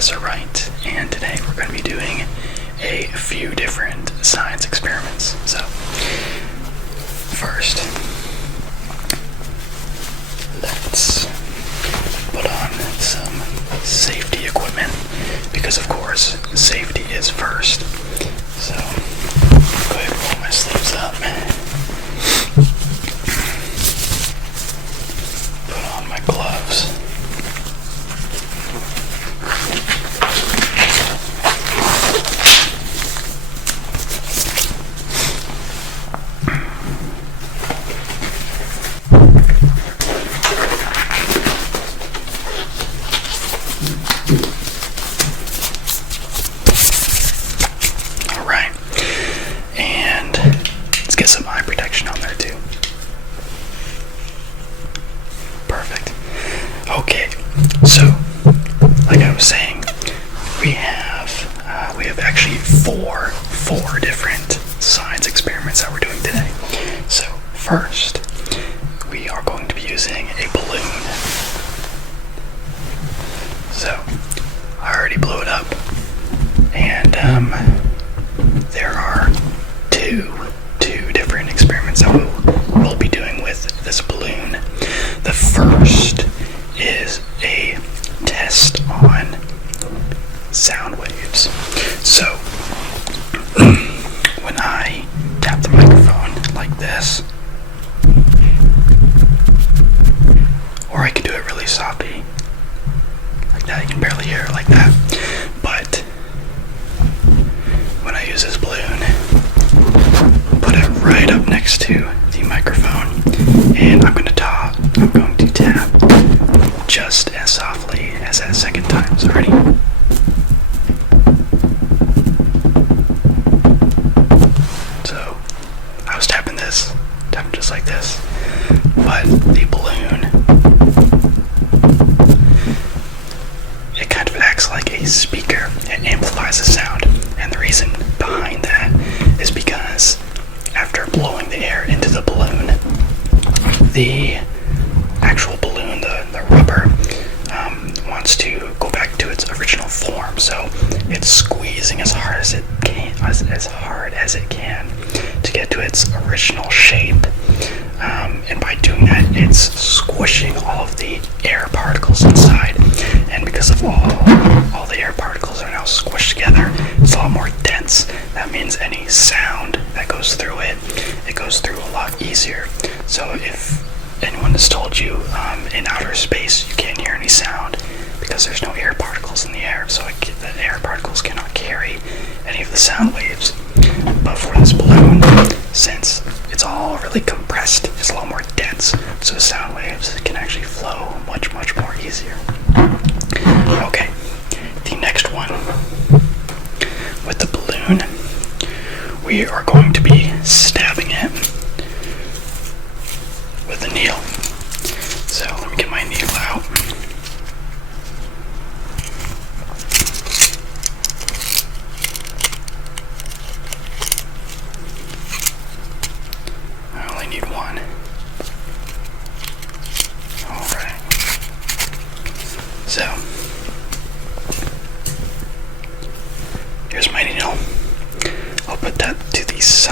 Professor Wright, and today we're going to be doing a few different science experiments. So, first, let's put on some safety equipment, because of course, safety is first. So, go ahead and roll my sleeves up. Put on my gloves. Alright, and let's get some eye protection on there too. Perfect. Okay, so like I was saying, we have actually four different science experiments that we're doing today. So first, we are going to be using a balloon. So I already blew it up, and there are two different experiments that we'll be doing with this balloon. The first is a test on sound waves. So when I tap the microphone like this, or I can do it really softly like that, you can barely hear it like that, but when I use this balloon, put it right up next to the microphone, and I'm going to tap just as softly as that second time. So ready? So I was tapping just like this, but the balloon, it kind of acts like a speaker. It amplifies the sound, and the reason behind that is because after blowing the air into the balloon, the actual balloon, the rubber, wants to go back to its original form. So it's squeezing as hard as it can to get to its original shape. And by doing that, it's squishing all of the air particles inside. And because of all the air particles are now squished together, it's a lot more dense. That means any sound that goes through it goes through a lot easier. So if anyone has told you in outer space you can't hear any sound because there's no air particles in the air, so the air particles cannot carry any of the sound waves. But for this balloon, since it's all really compressed, it's a lot more dense, so the sound waves can actually flow much more easier. Okay, the next one, with the balloon, we are going to be stabbing it with a needle. So let me get my needle out. I only need one. Alright. So here's my needle. I'll put that to the side.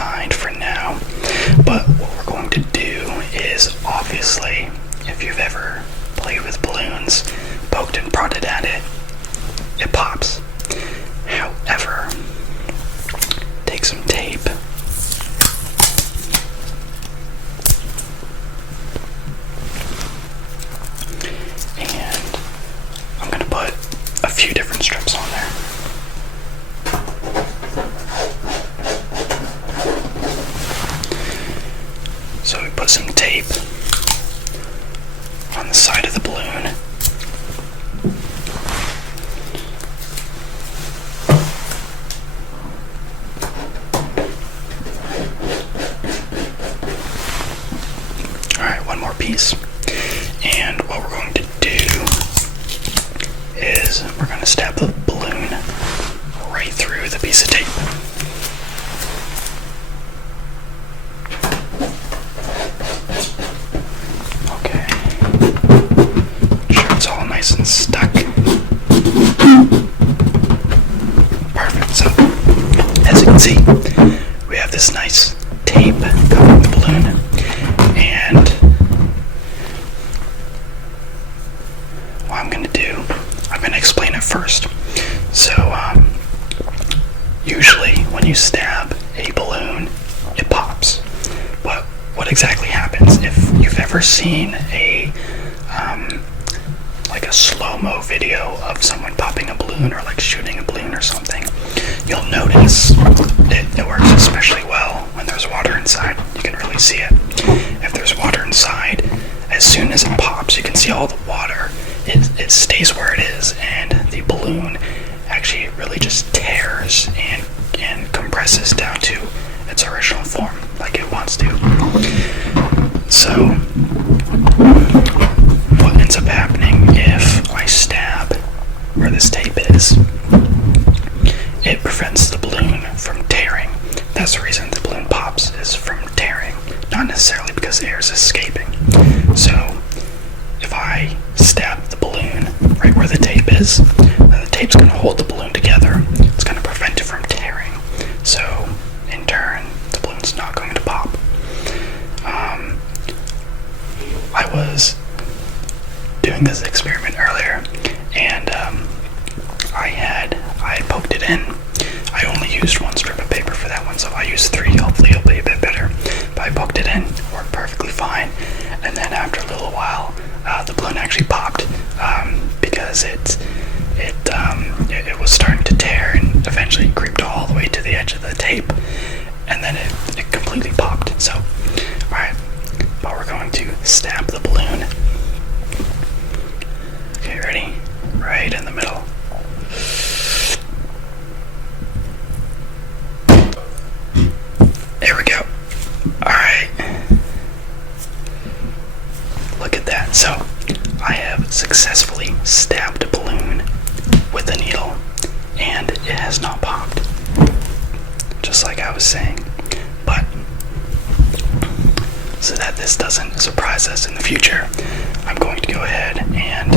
first. So usually when you stab a balloon, it pops. But what exactly happens, if you've ever seen a like a slow-mo video of someone popping a balloon or like shooting a balloon or something, you'll notice it works especially well when there's water inside. You can really see it. If there's water inside, as soon as it pops, you can see all the water. It stays where it is, and the balloon actually really just tears and compresses down to its original form like it wants to. So what ends up happening if I stab where this tape is, it prevents the balloon from tearing. That's the reason the balloon pops, is from tearing, not necessarily because air is escaping. So if I stab the balloon right where the tape is, then the tape's going to hold the balloon together. It's going to prevent it from tearing. So in turn, the balloon's not going to pop. I was doing this experiment earlier, and I had poked it in. I only used one strip of paper for that one, so I used 3. Hopefully it'll be a bit better. But I poked it in, worked perfectly fine, and then after a little while, the balloon actually popped because it was starting to tear and eventually creeped all the way to the edge of the tape, and then it completely popped. So, alright, but we're going to stab the balloon. Okay, ready? Right in the middle. There we go. Alright. Look at that. So, I have successfully stabbed a balloon with a needle, and it has not popped. Just like I was saying. But, so that this doesn't surprise us in the future, I'm going to go ahead and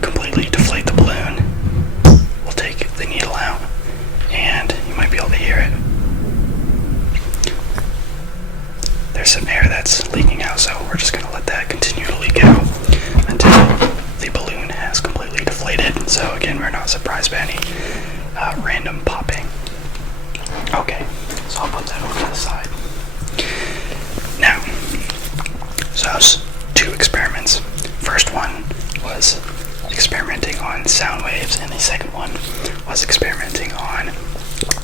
completely deflate the balloon. We'll take the needle out, and you might be able to hear it. There's some air that's leaking out, so we're just going to let that continue to leak out until the balloon has completely deflated. So again, we're not surprised by any random popping. Okay, so I'll put that over to the side. Now, so that was 2 experiments. First one was experimenting on sound waves, and the second one was experimenting on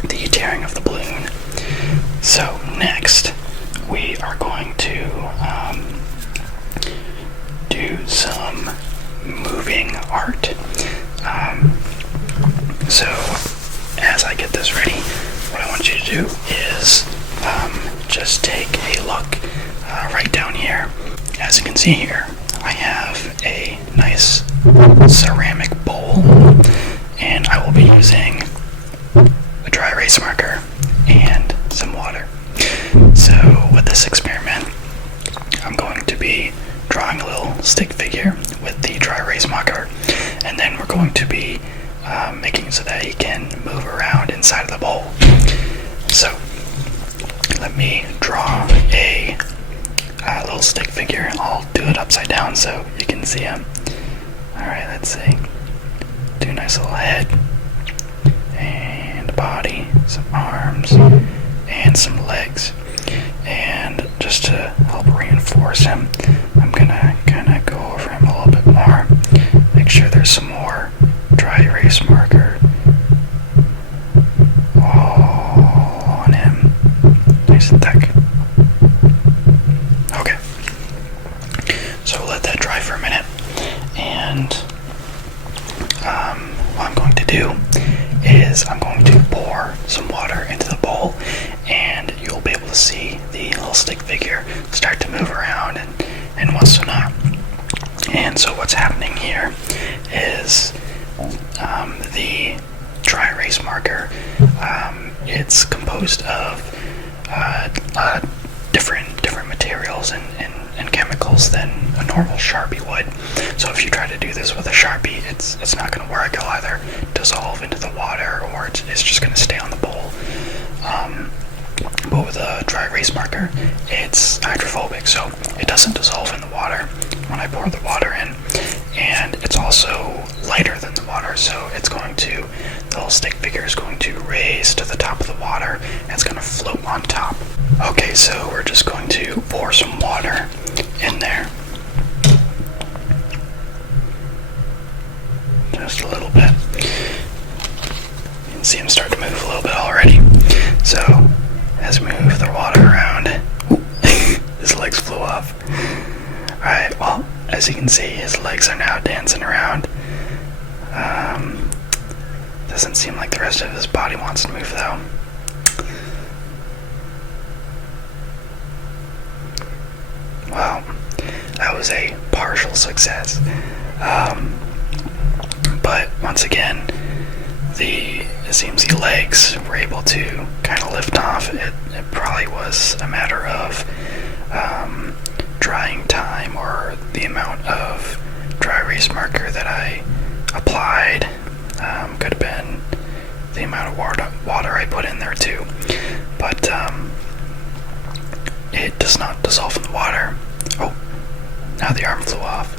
the tearing of the balloon. So next, we are going to do some moving art. So as I get this ready, what I want you to do is just take a look right down here. As you can see here, I have a nice ceramic bowl, and I will be using a dry erase marker and some water. So with this experiment, I'm going to be drawing a little stick figure with the dry erase marker, and then we're going to be making it so that he can move around inside of the bowl. So let me draw a little stick figure. I'll do it upside down so you can see him. Alright, let's see. Do a nice little head and a body, some arms, and some legs. And just to help reinforce him, I'm gonna kind of go over him a little bit more. Make sure there's some more dry erase marker all on him, nice and thick. Okay, so let that dry for a minute, and what I'm going to do is I'm going to pour some water into the bowl, and you'll be able to see the little stick figure start to move around and wants to not. And so what's happening here is the dry erase marker, it's composed of different materials and chemicals than a normal Sharpie would. So if you try to do this with a Sharpie, it's not going to work. It'll either dissolve into the water, or it's just going to stay on the bowl. But with a dry erase marker, it's hydrophobic, so it doesn't dissolve in the water when I pour the water in, and it's also lighter than the water, so the little stick figure is going to raise to the top of the water, and it's going to float on top. Okay, so we're just going to pour some water in there. Just a little bit. You can see him start to move a little bit already. So, as we move the water around, his legs flew off. Alright, well, as you can see, his legs are now dancing around. Doesn't seem like the rest of his body wants to move, though. Wow, that was a partial success. But once again, it seems the legs were able to kind of lift off. It probably was a matter of drying time, or the amount of dry erase marker that I applied. Could have been the amount of water I put in there too. But it does not dissolve in the water. Oh, now the arm flew off.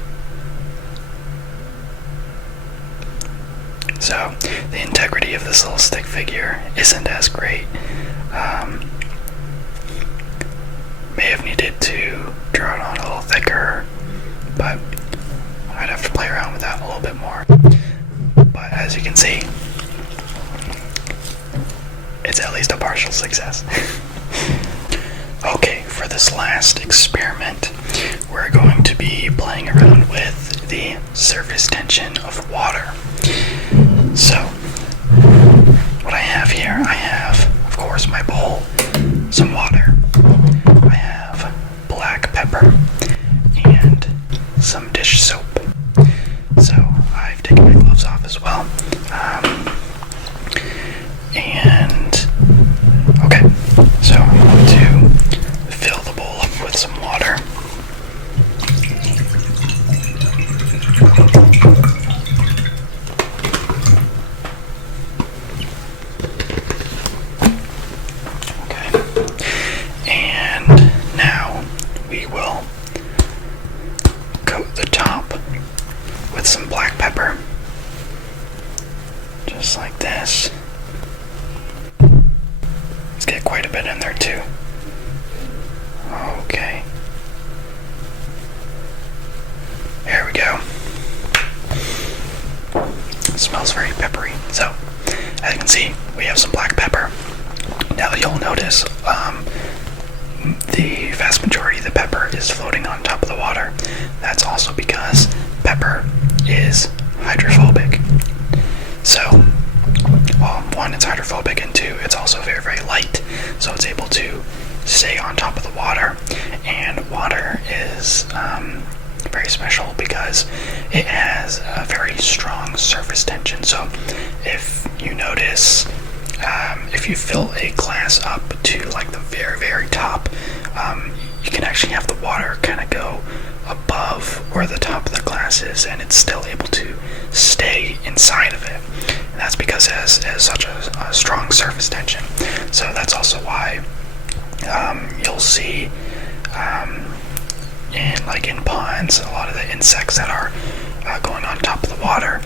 So the integrity of this little stick figure isn't as great. May have needed to draw it on a little thicker, but I'd have to play around with that a little bit more. But as you can see, it's at least a partial success. Okay, for this last experiment, we're going to be playing around with the surface tension of water. So, what I have here, I have, of course, my bowl, some water, I have black pepper, and some dish soap. So, I've taken my gloves off as well. Okay, so I'm going to fill the bowl up with some water. Some black pepper, just like this. Let's get quite a bit in there too. Okay, there we go. It smells very peppery. So, as you can see, we have some black pepper. Now you'll notice the vast majority of the pepper is floating on top of the water. That's also because pepper is hydrophobic. So, well, one, it's hydrophobic, and two, it's also very, very light, so it's able to stay on top of the water. And water is very special because it has a very strong surface tension. So if you notice, if you fill a glass up to like the very, very top, you can actually have the water kind of go above where the top of the glass is, and it's still able to stay inside of it. And that's because it has such a strong surface tension. So that's also why you'll see in ponds, a lot of the insects that are going on top of the water,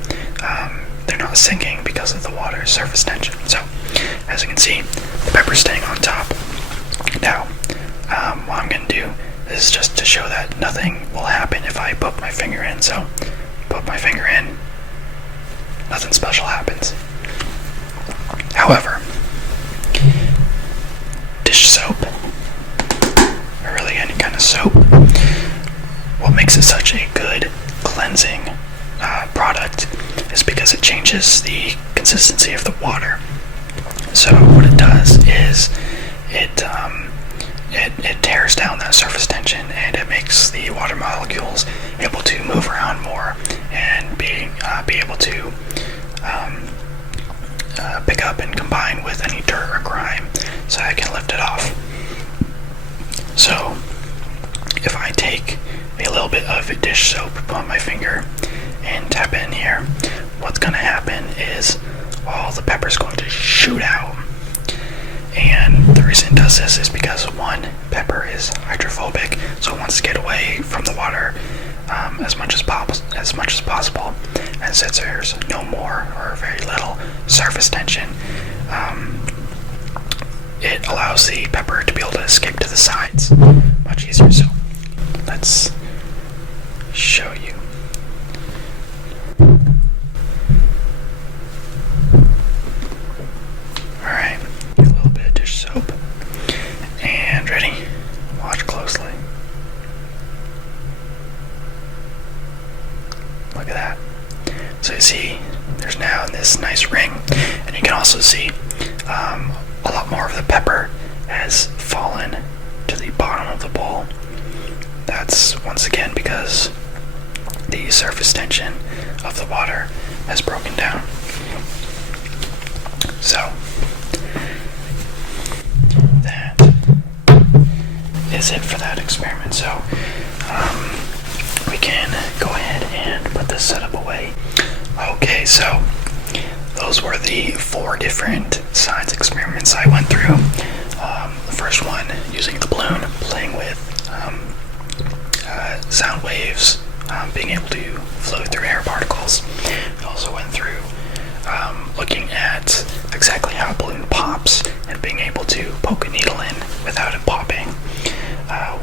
they're not sinking because of the water's surface tension. So as you can see, the pepper's staying on top. Now, what I'm going to do is just to show that nothing will happen if I put my finger in. So, put my finger in, nothing special happens. However, dish soap, or really any kind of soap, what makes it such a good cleansing product is because it changes the consistency of the water. So what it does is it tears down that surface tension, and it makes the water molecules able to move around more and be able to pick up and combine with any dirt or grime, so I can lift it off. So if I take a little bit of dish soap, put on my finger, and tap in here, what's going to happen is all the pepper's going to shoot out. And the reason it does this is because, one, pepper is hydrophobic, so it wants to get away from the water as much as possible. And since there's no more or very little surface tension, it allows the pepper to be able to escape to the sides much easier. So let's show you. Alright, a little bit of dish soap. And ready? Watch closely. Look at that. So you see, there's now this nice ring, and you can also see a lot more of the pepper has fallen to the bottom of the bowl. That's once again because the surface tension of the water has broken down. So that is it for that experiment. So we can go ahead and put this setup away. Okay, so those were the 4 different science experiments I went through. The first one, using the balloon, playing with sound waves, being able to flow through air particles. We also went through looking at exactly how a balloon pops and being able to poke a needle in without it popping.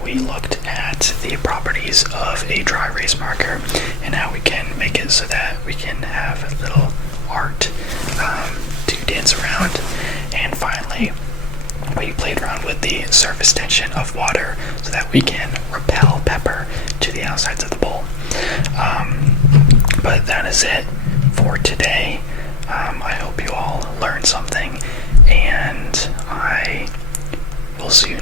We looked at the properties of a dry erase marker and how we can make it so that we can have a little art to dance around. And finally, we played around with the surface tension of water so that we can repel pepper to the outsides of the bowl. But that is it for today. I hope you all learned something, and I will see you